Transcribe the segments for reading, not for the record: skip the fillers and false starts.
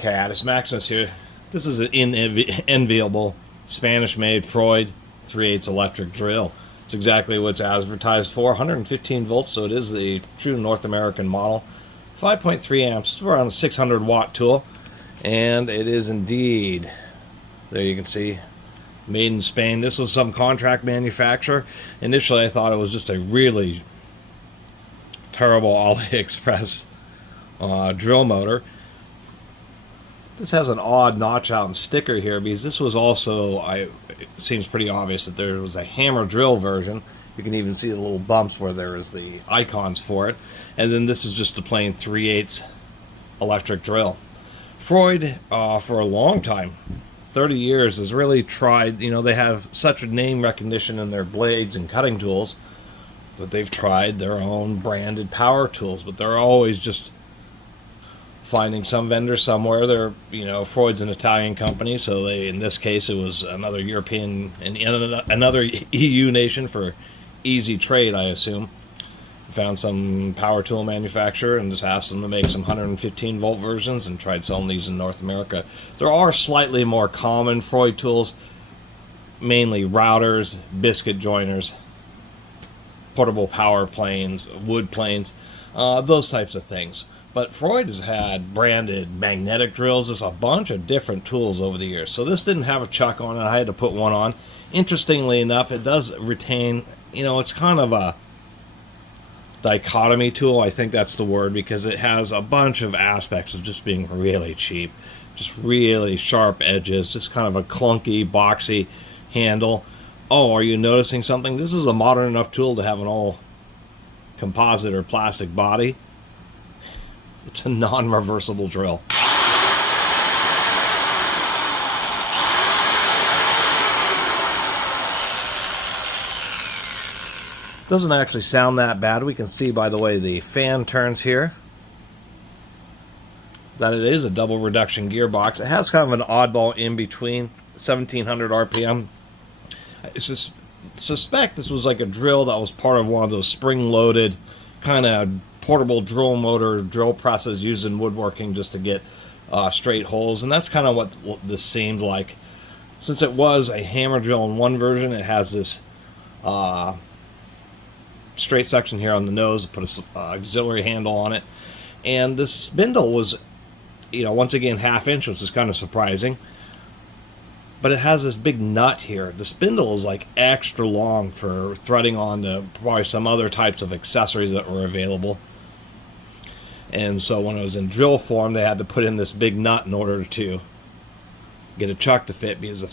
Catus, Maximus here. This is an enviable Spanish-made Freud 3/8 electric drill. It's exactly what it's advertised for, 115 volts, so it is the true North American model. 5.3 amps, it's around a 600 watt tool, and it is indeed, there you can see, made in Spain. This was some contract manufacturer. Initially I thought it was just a really terrible AliExpress drill motor. This has an odd notch out and sticker here because this was also, it seems pretty obvious that there was a hammer drill version. You can even see the little bumps where there is the icons for it. And then this is just a plain 3/8 electric drill. Freud, for a long time, 30 years, has really tried, they have such a name recognition in their blades and cutting tools that they've tried their own branded power tools, but they're always just finding some vendor somewhere. They're, Freud's an Italian company, so in this case, it was another European and another EU nation for easy trade, I assume. Found some power tool manufacturer and just asked them to make some 115 volt versions and tried selling these in North America. There are slightly more common Freud tools, mainly routers, biscuit joiners, portable power planes, wood planes, those types of things. But Freud has had branded magnetic drills. There's a bunch of different tools over the years. So this didn't have a chuck on it. I had to put one on. Interestingly enough, it does retain, it's kind of a dichotomy tool. I think that's the word, because it has a bunch of aspects of just being really cheap. Just really sharp edges. Just kind of a clunky, boxy handle. Oh, are you noticing something? This is a modern enough tool to have an all composite or plastic body. It's a non-reversible drill. Doesn't actually sound that bad. We can see by the way the fan turns here that it is a double reduction gearbox. It has kind of an oddball in between, 1700 RPM. I suspect this was like a drill that was part of one of those spring-loaded kind of portable drill motor drill presses used in woodworking just to get straight holes, and that's kind of what this seemed like. Since it was a hammer drill in one version, it has this straight section here on the nose, put an auxiliary handle on it, and this spindle was, once again, 1/2 inch, which is kind of surprising. But it has this big nut here. The spindle is like extra long for threading on to probably some other types of accessories that were available. And so when it was in drill form, they had to put in this big nut in order to get a chuck to fit, because the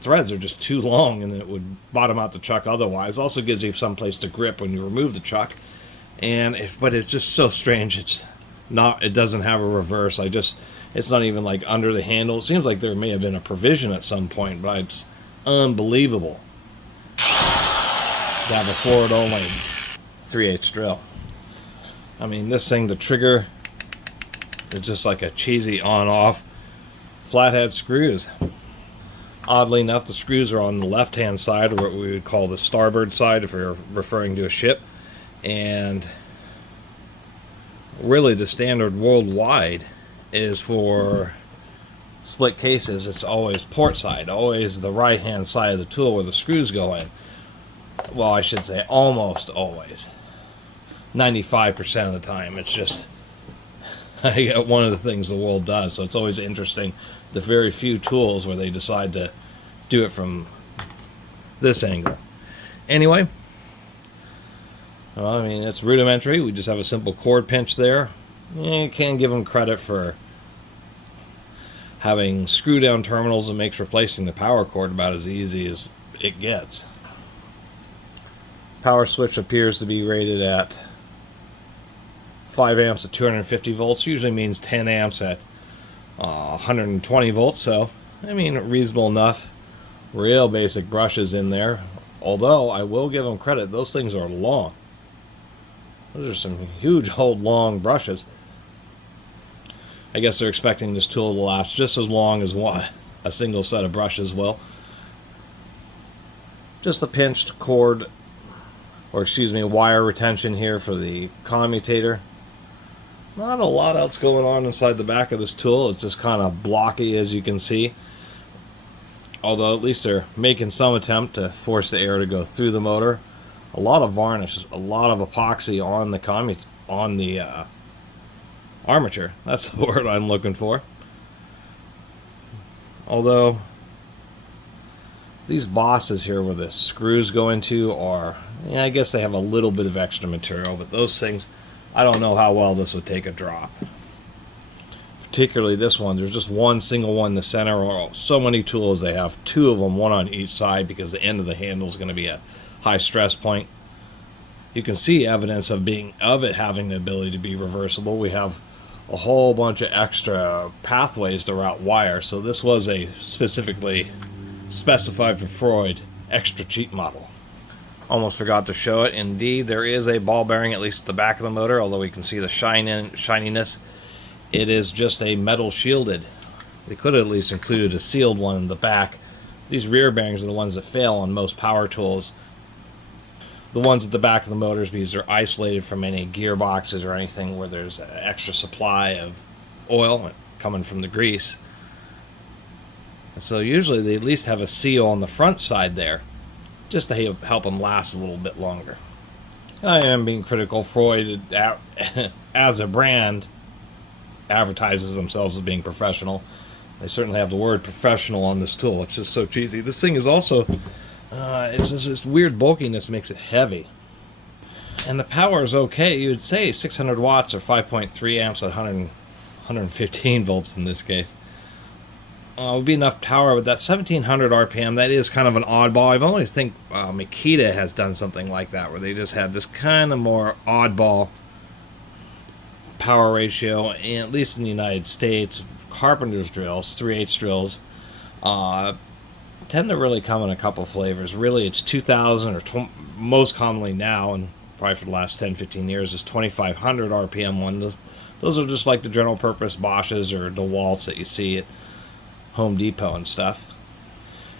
threads are just too long and it would bottom out the chuck otherwise. Also gives you some place to grip when you remove the chuck. But it's just so strange. It doesn't have a reverse. It's not even like under the handle. It seems like there may have been a provision at some point, but it's unbelievable to have a forward only 3/8 drill. I mean, this thing, the trigger is just like a cheesy on-off flathead screws. Oddly enough, the screws are on the left-hand side, or what we would call the starboard side if we're referring to a ship. And really the standard worldwide is for split cases, it's always port side, always the right hand side of the tool where the screws go in. Well, I should say almost always. 95% of the time. It's just one of the things the world does, so it's always interesting, the very few tools where they decide to do it from this angle. Anyway, well, I mean, it's rudimentary. We just have a simple cord pinch there. You can't give them credit for having screw down terminals that makes replacing the power cord about as easy as it gets. Power switch appears to be rated at 5 amps at 250 volts. Usually means 10 amps at 120 volts, so I mean, reasonable enough. Real basic brushes in there, although I will give them credit, those things are long. Those are some huge old long brushes. I guess they're expecting this tool to last just as long as a single set of brushes will. Just a pinched cord, or excuse me, wire retention here for the commutator. Not a lot else going on inside the back of this tool. It's just kind of blocky, as you can see. Although at least they're making some attempt to force the air to go through the motor. A lot of varnish, a lot of epoxy on the armature. That's the word I'm looking for. Although these bosses here where the screws go into are, yeah, I guess they have a little bit of extra material, but those things, I don't know how well this would take a drop. Particularly this one, there's just one single one in the center, or so many tools they have, two of them, one on each side, because the end of the handle is going to be a high stress point. You can see evidence of it having the ability to be reversible. We have a whole bunch of extra pathways to route wire, so this was a specifically specified for Freud extra cheap model. Almost forgot to show it. Indeed, there is a ball bearing, at least at the back of the motor, although we can see the shininess. It is just a metal shielded. They could have at least included a sealed one in the back. These rear bearings are the ones that fail on most power tools. The ones at the back of the motors, because they're isolated from any gearboxes or anything where there's an extra supply of oil coming from the grease. So usually they at least have a seal on the front side there, just to help them last a little bit longer. I am being critical. Freud, as a brand, advertises themselves as being professional. They certainly have the word professional on this tool. It's just so cheesy. This thing is also, it's just this weird bulkiness makes it heavy. And the power is okay. You'd say 600 watts or 5.3 amps at 115 volts in this case. Would be enough power, but that 1700 RPM, that is kind of an oddball. I've only think Makita has done something like that, where they just have this kind of more oddball power ratio, and at least in the United States, Carpenters drills, 3/8 drills, tend to really come in a couple flavors. Really, it's 2000, or most commonly now, and probably for the last 10-15 years, is 2500 RPM one. Those are just like the general purpose Bosches or DeWalt's that you see at Home Depot and stuff.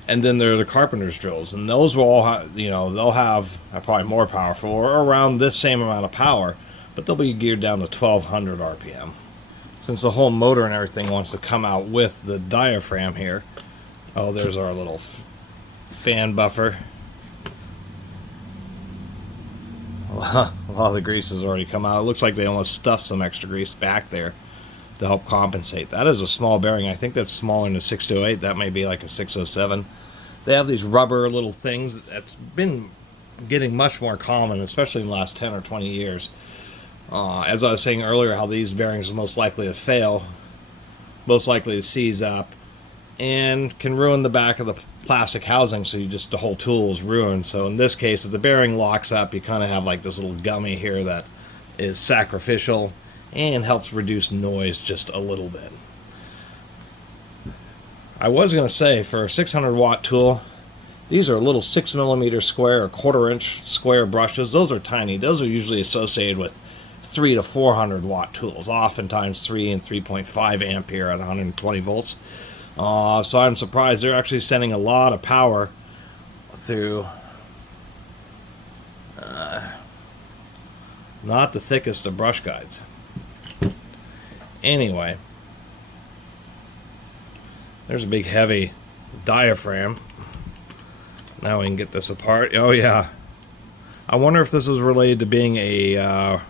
And then there are the Carpenters drills, and those will all have, they'll have probably more powerful, or around this same amount of power, but they'll be geared down to 1200 RPM. Since the whole motor and everything wants to come out with the diaphragm here. Oh, there's our little fan buffer. A lot of the grease has already come out. It looks like they almost stuffed some extra grease back there to help compensate. That is a small bearing. I think that's smaller than a 608. That may be like a 607. They have these rubber little things that's been getting much more common, especially in the last 10 or 20 years. As I was saying earlier, how these bearings are most likely to fail, most likely to seize up, and can ruin the back of the plastic housing, so the whole tool is ruined. So in this case, if the bearing locks up, you kind of have like this little gummy here that is sacrificial and helps reduce noise just a little bit. I was going to say, for a 600 watt tool, these are little 6mm square or 1/4 inch square brushes. Those are tiny. Those are usually associated with 300 to 400 watt tools, oftentimes 3 and 3.5 ampere at 120 volts. So I'm surprised they're actually sending a lot of power through not the thickest of brush guides. Anyway, there's a big heavy diaphragm. Now we can get this apart. Oh yeah, I wonder if this was related to being a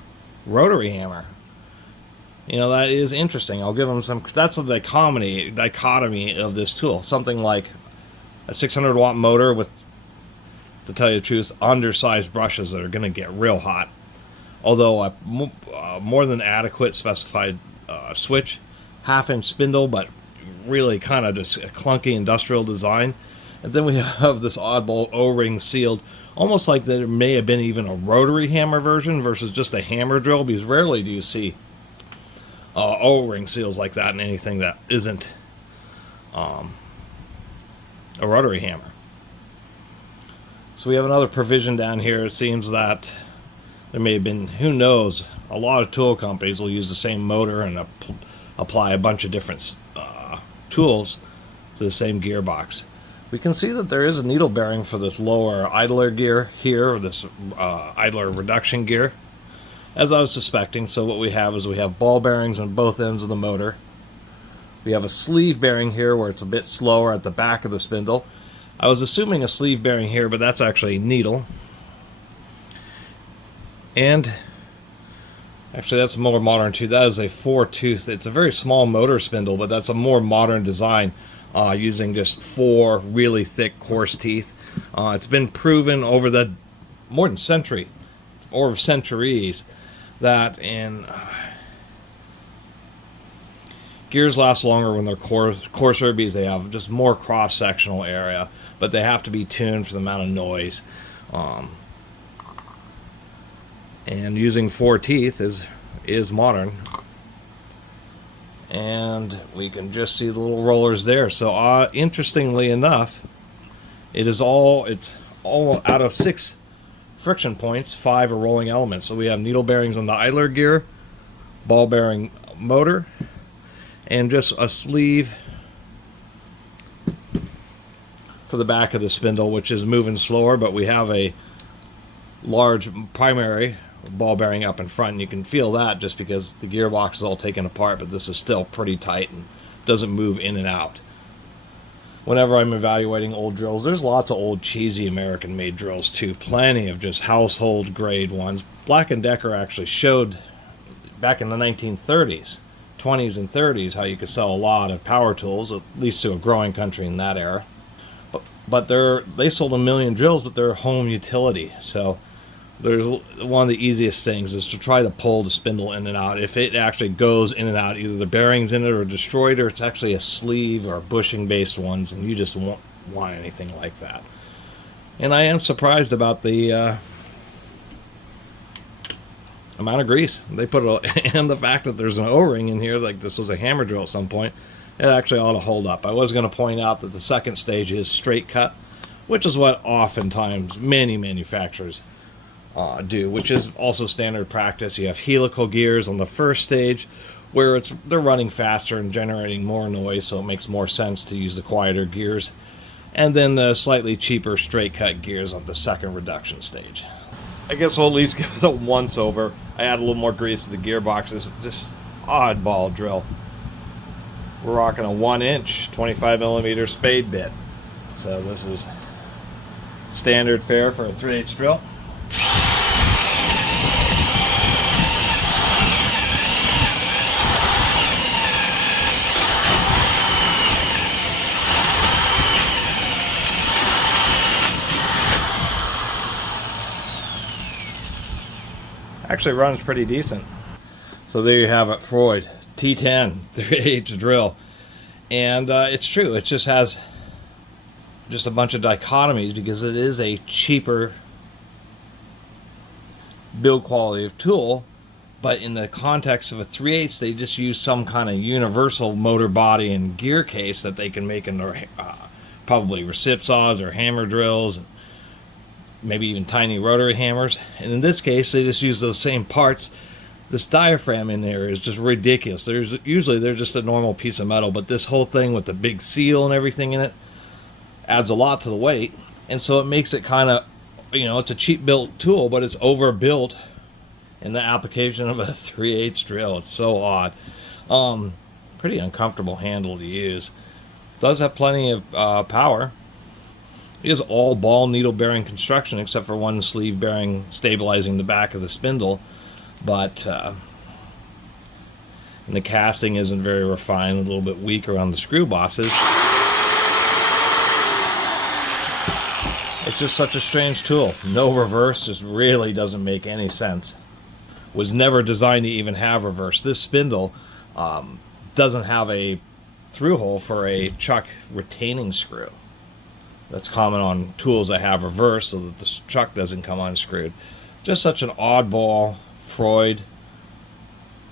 rotary hammer. That is interesting. I'll give them some. That's the dichotomy of this tool. Something like a 600 watt motor with, to tell you the truth, undersized brushes that are going to get real hot. Although a more than adequate specified switch, 1/2 inch spindle, but really kind of just a clunky industrial design. And then we have this oddball O-ring sealed, almost like there may have been even a rotary hammer version versus just a hammer drill, because rarely do you see O-ring seals like that in anything that isn't a rotary hammer. So we have another provision down here. It seems that there may have been, who knows, a lot of tool companies will use the same motor and apply a bunch of different tools to the same gearbox. We can see that there is a needle bearing for this lower idler gear here, or this idler reduction gear. as I was suspecting. So what we have is we have ball bearings on both ends of the motor. We have a sleeve bearing here where it's a bit slower at the back of the spindle. I was assuming a sleeve bearing here, but that's actually a needle. And actually that's more modern too. That is a 4-tooth. It's a very small motor spindle, but that's a more modern design, using just 4 really thick coarse teeth. It's been proven over the more than century or centuries that gears last longer when they're coarser because they have just more cross-sectional area, but they have to be tuned for the amount of noise. And using 4 teeth is modern. And we can just see the little rollers there. So interestingly enough, it's all out of 6 friction points, 5 are rolling elements. So we have needle bearings on the idler gear, ball bearing motor, and just a sleeve for the back of the spindle, which is moving slower, but we have a large primary ball bearing up in front, and you can feel that just because the gearbox is all taken apart, but this is still pretty tight and doesn't move in and out. Whenever I'm evaluating old drills, there's lots of old cheesy American made drills too, plenty of just household grade ones. Black & Decker actually showed back in the 1930s, 20s and 30s how you could sell a lot of power tools, at least to a growing country in that era. But they sold 1 million drills, but they're home utility. So there's one of the easiest things is to try to pull the spindle in and out. If it actually goes in and out, either the bearings in it are destroyed, or it's actually a sleeve or bushing based ones, and you just won't want anything like that. And I am surprised about the amount of grease they put, and the fact that there's an O-ring in here, like this was a hammer drill at some point. It actually ought to hold up. I was going to point out that the second stage is straight cut, which is what oftentimes many manufacturers do, which is also standard practice. You have helical gears on the first stage where they're running faster and generating more noise, so it makes more sense to use the quieter gears. And then the slightly cheaper straight cut gears on the second reduction stage. I guess we'll at least give it a once over. I add a little more grease to the gearbox. It's just oddball drill. We're rocking a 1-inch 25mm spade bit. So this is standard fare for a 3/8 drill. Actually runs pretty decent. So there you have it, Freud T10 3/8 drill. And it's true, it just has just a bunch of dichotomies because it is a cheaper build quality of tool, but in the context of a 3/8 they just use some kind of universal motor body and gear case that they can make in their probably recip saws or hammer drills, maybe even tiny rotary hammers. And in this case they just use those same parts. This diaphragm in there is just ridiculous. Usually they're just a normal piece of metal, but this whole thing with the big seal and everything in it adds a lot to the weight, and so it makes it kind of, it's a cheap built tool, but it's overbuilt in the application of a 3/8 drill. It's so odd. Pretty uncomfortable handle to use. Does have plenty of power. It is all ball needle bearing construction except for one sleeve bearing stabilizing the back of the spindle, but and the casting isn't very refined, a little bit weak around the screw bosses. It's just such a strange tool. No reverse, just really doesn't make any sense. Was never designed to even have reverse. This spindle doesn't have a through hole for a chuck retaining screw. That's common on tools that have reverse so that the chuck doesn't come unscrewed. Just such an oddball Freud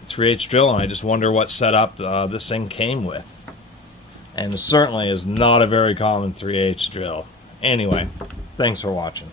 3/8 drill, and I just wonder what setup this thing came with. And it certainly is not a very common 3/8 drill. Anyway, thanks for watching.